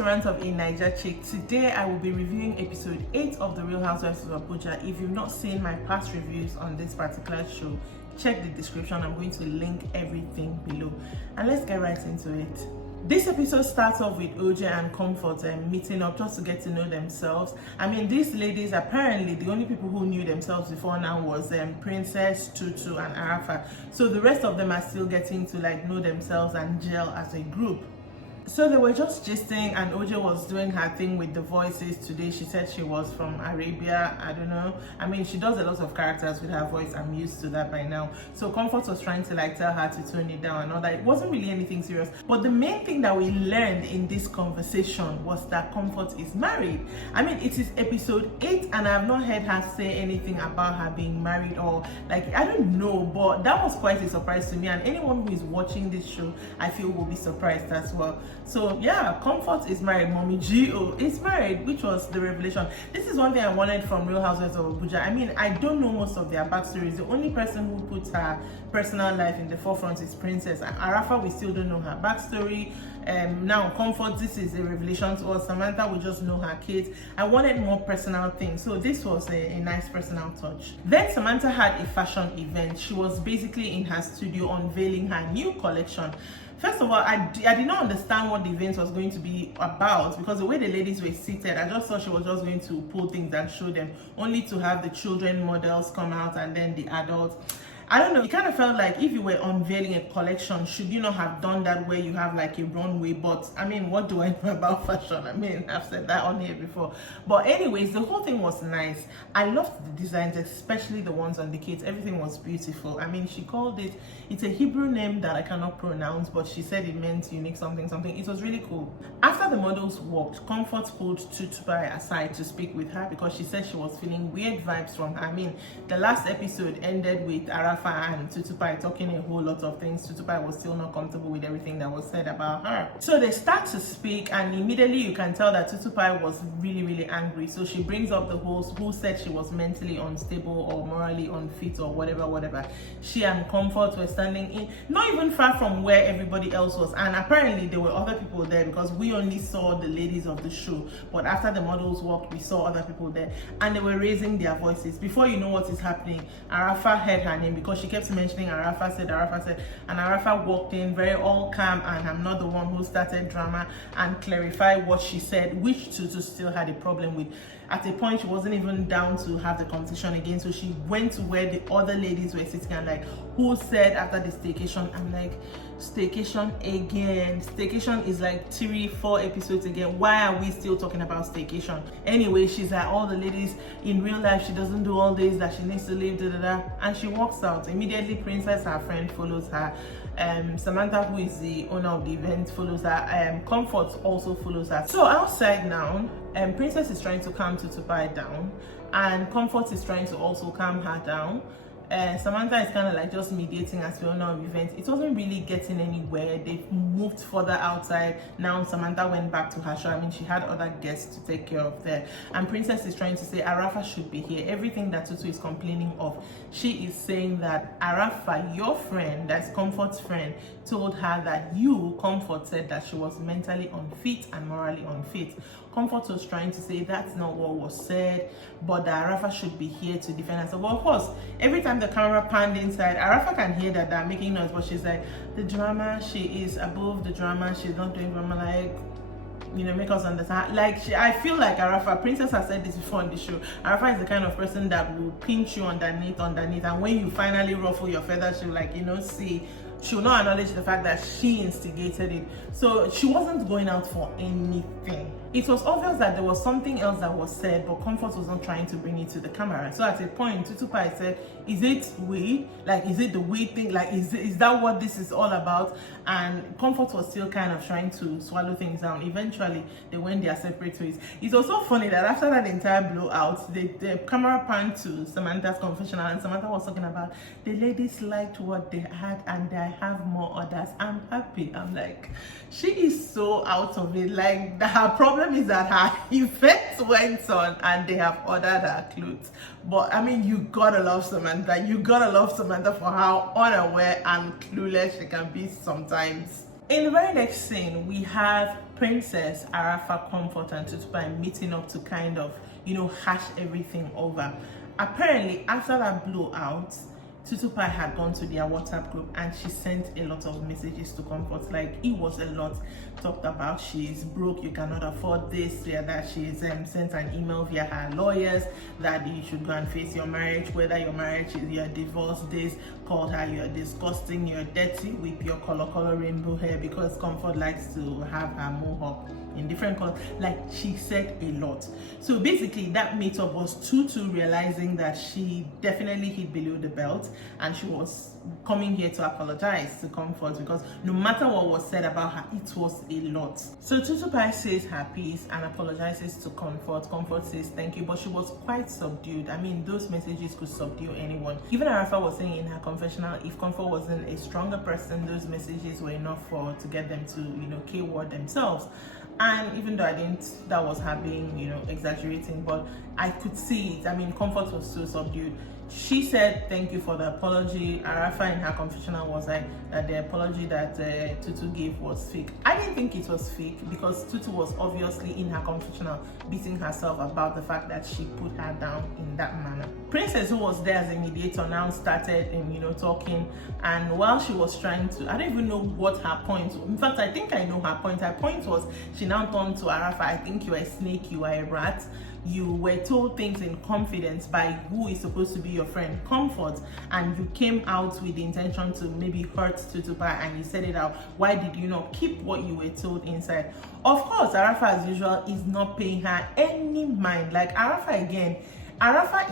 to Rants of a Naija Chic. Today I will be reviewing episode 8 of the Real Housewives of Abuja. If you've not seen my past reviews on this particular show, check the description. I'm going to link everything below. And let's get right into it. This episode starts off with OJ and Comfort meeting up just to get to know themselves. I mean, these ladies, apparently the only people who knew themselves before now was Princess, Tutu and Arafa. So the rest of them are still getting to know themselves and gel as a group. So they were just gisting, and OJ was doing her thing with the voices today. She said she was from Arabia. I don't know. I mean, she does a lot of characters with her voice. I'm used to that by now. So Comfort was trying to tell her to tone it down and all that. It wasn't really anything serious. But the main thing that we learned in this conversation was that Comfort is married. I mean, it is episode 8 and I have not heard her say anything about her being married or I don't know. But that was quite a surprise to me, and anyone who is watching this show, I feel, will be surprised as well. So yeah, Comfort is married. Mommy G.O. is married, which was the revelation. This is one thing I wanted from Real Housewives of Abuja. I mean, I don't know most of their backstories. The only person who puts her personal life in the forefront is Princess. And Arafa, we still don't know her backstory. Now Comfort, this is a revelation to us. Samantha, we just know her kids. I wanted more personal things, so this was a nice personal touch. Then Samantha had a fashion event. She was basically in her studio unveiling her new collection. First of all, I did not understand what the event was going to be about, because the way the ladies were seated, I just thought she was just going to pull things and show them, only to have the children models come out and then the adults. I don't know, it kind of felt like if you were unveiling a collection, should you not have done that where you have a runway? But I mean, what do I know about fashion? I mean, I've said that on here before. But anyways, the whole thing was nice. I loved the designs, especially the ones on the kids. Everything was beautiful. I mean, she called it, it's a Hebrew name that I cannot pronounce, but she said it meant unique something. It was really cool. After the models walked, Comfort pulled Tutupai aside to speak with her because she said she was feeling weird vibes from her. I mean, the last episode ended with Arafa and Tutupai talking a whole lot of things. Tutupai was still not comfortable with everything that was said about her. So they start to speak, and immediately you can tell that Tutupai was really, really angry. So she brings up the host who said she was mentally unstable or morally unfit or whatever. She and Comfort were standing in, not even far from where everybody else was. And apparently there were other people there because we only saw the ladies of the show. But after the models walked, we saw other people there. And they were raising their voices. Before you know what is happening, Arafa heard her name because she kept mentioning Arafa said, and Arafa walked in very all calm, and I'm not the one who started drama, and clarified what she said, which Tutu still had a problem with. At a point, she wasn't even down to have the competition again, so she went to where the other ladies were sitting and who said after the staycation? I'm like, staycation again? Staycation is 3-4 episodes again. Why are we still talking about staycation? Anyway, she's like, all the ladies in real life, she doesn't do all this, that she needs to leave, and she walks out. Immediately, Princess, her friend, follows her. Samantha, who is the owner of the event, follows her. Comfort also follows her. So outside now, Princess is trying to calm Tutupai down, and Comfort is trying to also calm her down. Samantha is kind of just mediating as the owner of the event. It wasn't really getting anywhere. They moved further outside. Now Samantha went back to her show. I mean, she had other guests to take care of there. And Princess is trying to say Arafa should be here. Everything that Tutu is complaining of, she is saying that Arafa, your friend, that's Comfort's friend, told her that you, Comfort, said that she was mentally unfit and morally unfit. Comfort was trying to say that's not what was said, but that Arafa should be here to defend herself. Well, of course, every time the camera panned inside, Arafa can hear that they're making noise, but she's like, the drama, she is above the drama, she's not doing drama, make us understand. I feel like Arafa, Princess has said this before on the show, Arafa is the kind of person that will pinch you underneath, and when you finally ruffle your feathers, she'll see, she'll not acknowledge the fact that she instigated it. So she wasn't going out for anything. It was obvious that there was something else that was said, but Comfort was not trying to bring it to the camera. So at a point, Tutupai said, is it weed? Is it the weed thing? Is that what this is all about? And Comfort was still kind of trying to swallow things down. Eventually, they went their separate ways. It's also funny that after that entire blowout, the camera panned to Samantha's confessional, and Samantha was talking about the ladies liked what they had and they have more orders. I'm happy. I'm like, she is so out of it. Her problem is that her event went on and they have ordered her clothes. But I mean, you gotta love Samantha. You gotta love Samantha for how unaware and clueless she can be sometimes. In the very next scene, we have Princess, Arafa, Comfort, and Tutupai meeting up to kind of, hash everything over. Apparently, after that blowout, Tutupai had gone to their WhatsApp group and she sent a lot of messages to Comfort. Like, it was a lot. Talked about she's broke, you cannot afford this, yeah, that she's sent an email via her lawyers that you should go and face your marriage, whether your marriage is your divorce, this, called her you're disgusting, you're dirty with your color rainbow hair, because Comfort likes to have her mohawk in different colors. Like, she said a lot. So basically that meetup was Tutu realizing that she definitely hit below the belt and she was coming here to apologize to Comfort, because no matter what was said about her, it was a lot. So Tutupai says her piece and apologizes to Comfort. Comfort says thank you, but she was quite subdued. I mean, those messages could subdue anyone. Even Arafa was saying in her confessional, if Comfort wasn't a stronger person, those messages were enough to get them to, K-word themselves. And even though that was her being, exaggerating, but I could see it. I mean, Comfort was so subdued. She said thank you for the apology. Arafa in her confessional was like that the apology that Tutu gave was fake. I didn't think it was fake, because Tutu was obviously in her confessional beating herself about the fact that she put her down in that manner. Princess, who was there as a mediator, now started talking, and while she was trying to, I don't even know what her point was. In fact, I think I know her point. Her point was, she now turned to Arafa, I think you are a snake, you are a rat. You were told things in confidence by who is supposed to be your friend, Comfort, and you came out with the intention to maybe hurt Tutupai and you said it out. Why did you not keep what you were told inside? Of course, Arafa, as usual, is not paying her any mind. Like, Arafa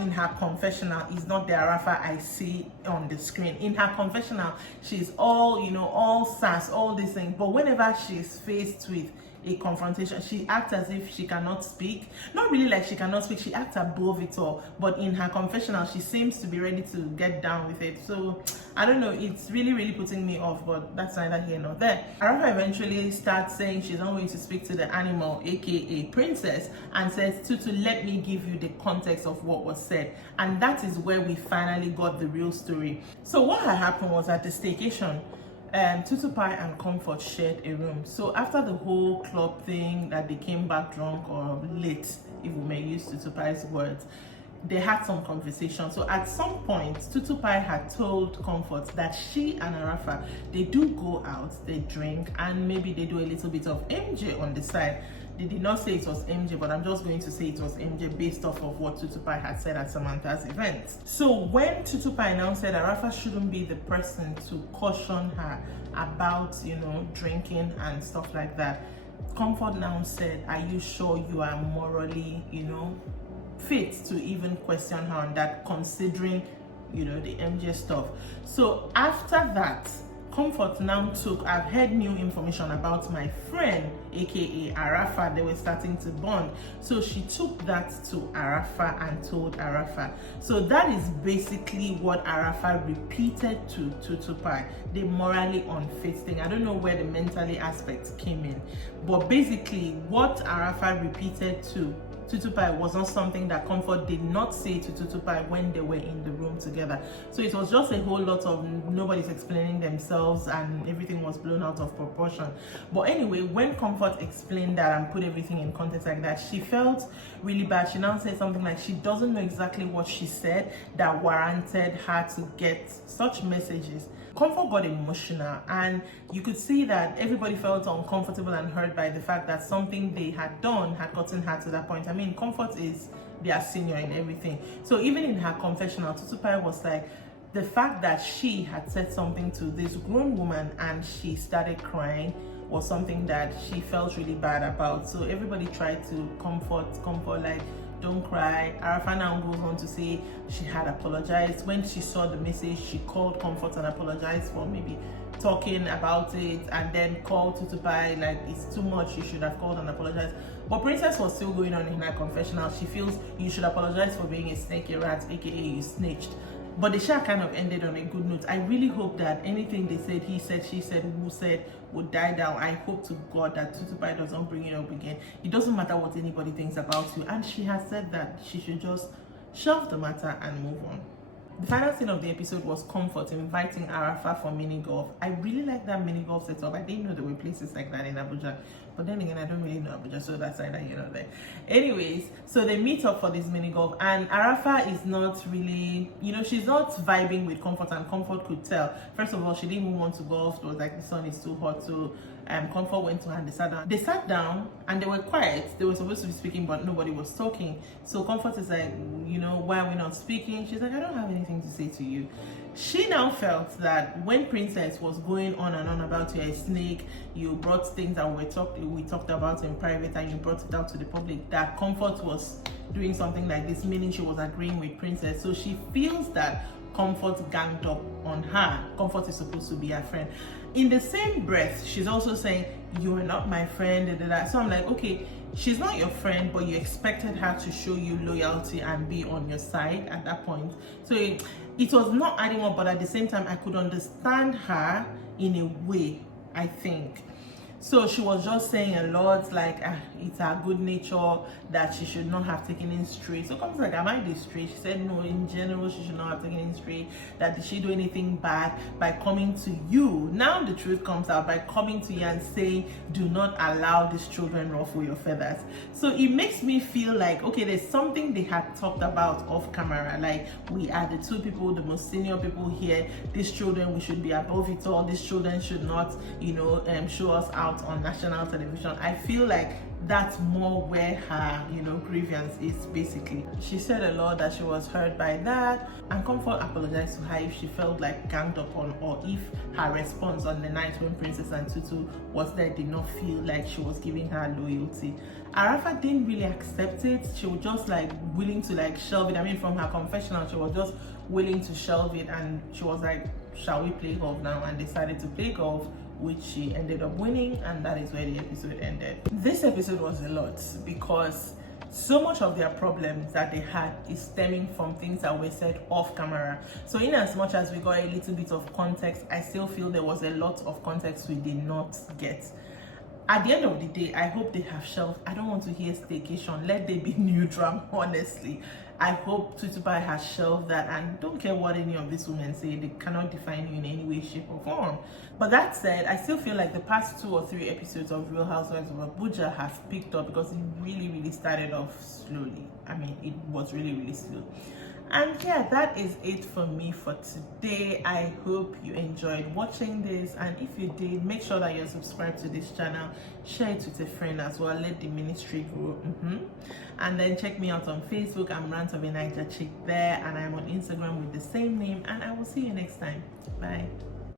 in her confessional is not the Arafa I see on the screen. In her confessional, she's all, all sass, all these things. But whenever she's faced with a confrontation, she acts as if she cannot speak. Not really like she cannot speak, she acts above it all. But in her confessional, she seems to be ready to get down with it. So I don't know, it's really putting me off, but that's neither here nor there. Arafa eventually starts saying she's not going to speak to the animal, aka Princess, and says, Tutu, let me give you the context of what was said. And that is where we finally got the real story. So what had happened was, at the staycation, Tutupai and Comfort shared a room. So after the whole club thing, that they came back drunk or late, if we may use Tutupai's words, they had some conversation. So at some point, Tutupai had told Comfort that she and Arafa, they do go out, they drink, and maybe they do a little bit of MJ on the side. They did not say it was MJ, but I'm just going to say it was MJ based off of what Tutupai had said at Samantha's event. So when Tutupai now said Arafa shouldn't be the person to caution her about, drinking and stuff like that, Comfort now said, are you sure you are morally, fit to even question her on that, considering, the MJ stuff? So after that, Comfort now took, I've heard new information about my friend, aka Arafa. They were starting to bond. So she took that to Arafa and told Arafa. So that is basically what Arafa repeated to Tutupai, the morally unfit thing. I don't know where the mentally aspect came in, but basically what Arafa repeated to Tutupai was not something that Comfort did not say to Tutupai when they were in the room together. So it was just a whole lot of nobody's explaining themselves and everything was blown out of proportion. But anyway, when Comfort explained that and put everything in context like that, she felt really bad. She now said something like she doesn't know exactly what she said that warranted her to get such messages. Comfort got emotional, and you could see that everybody felt uncomfortable and hurt by the fact that something they had done had gotten her to that point. I mean, Comfort is their senior in everything. So even in her confessional, Tutupai was like, the fact that she had said something to this grown woman and she started crying was something that she felt really bad about. So everybody tried to comfort, like, don't cry. Arafa now goes on to say she had apologized. When she saw the message, she called Comfort and apologized for maybe talking about it, and then called Tutupai like, it's too much, you should have called and apologized. But Princess was still going on in her confessional. She feels you should apologize for being a snake, a rat, aka you snitched. But the show kind of ended on a good note. I really hope that anything they said, he said, she said, who said, would die down. I hope to God that Tutupai doesn't bring it up again. It doesn't matter what anybody thinks about you. And she has said that she should just shelve the matter and move on. The final scene of the episode was Comfort inviting Arafa for mini golf. I really like that mini golf setup. I didn't know there were places like that in Abuja. But then again, I don't really know Abuja, so that's either here or there. Anyways, so they meet up for this mini golf, and Arafa is not really, she's not vibing with Comfort, and Comfort could tell. First of all, she didn't even want to golf. It was like the sun is too hot, so Comfort went to her and they sat down. They sat down and they were quiet. They were supposed to be speaking, but nobody was talking. So Comfort is like, why are we not speaking? She's like, I don't have anything to say to you. She now felt that when Princess was going on and on about you're a snake, you brought things that we talked about in private and you brought it out to the public, that Comfort was doing something like this, meaning she was agreeing with Princess. So she feels that Comfort ganged up on her. Comfort is supposed to be her friend. In the same breath, she's also saying, you are not my friend. So I'm like, okay, she's not your friend, but you expected her to show you loyalty and be on your side at that point. So it was not adding up, but at the same time, I could understand her in a way, I think. So she was just saying a lot, like it's her good nature that she should not have taken in straight. So comes like, am I this straight? She said no, in general she should not have taken in straight. That did she do anything bad by coming to you? Now the truth comes out, by coming to you and saying, do not allow these children ruffle your feathers. So it makes me feel like, okay, there's something they had talked about off camera, like we are the two people, the most senior people here. These children, we should be above it all. These children should not, show us out on national television. I feel like that's more where her grievance is. Basically, she said a lot that she was hurt by that, and Comfort apologized to her if she felt like ganged upon, or if her response on the night when Princess and Tutu was there did not feel like she was giving her loyalty. Arafa didn't really accept it. She was just like willing to shelve it. I mean, from her confessional, she was just willing to shelve it, and she was like, shall we play golf now? And decided to play golf, which she ended up winning, and that is where the episode ended. This episode was a lot because so much of their problems that they had is stemming from things that were said off camera. So in as much as we got a little bit of context, I still feel there was a lot of context we did not get. At the end of the day, I hope they have shelved. I don't want to hear staycation. Let there be new drama, honestly. I hope Tutubai has shelved that, and don't care what any of these women say, they cannot define you in any way, shape, or form. But that said, I still feel like the past 2 or 3 episodes of Real Housewives of Abuja have picked up, because it really started off slowly. I mean, it was really slow. And yeah, that is it for me for today. I hope you enjoyed watching this, and if you did, make sure that you're subscribed to this channel, share it with a friend as well, let the ministry grow. And then check me out on Facebook. I'm Rants of a Naija Chic there, and I'm on Instagram with the same name, and I will see you next time. Bye.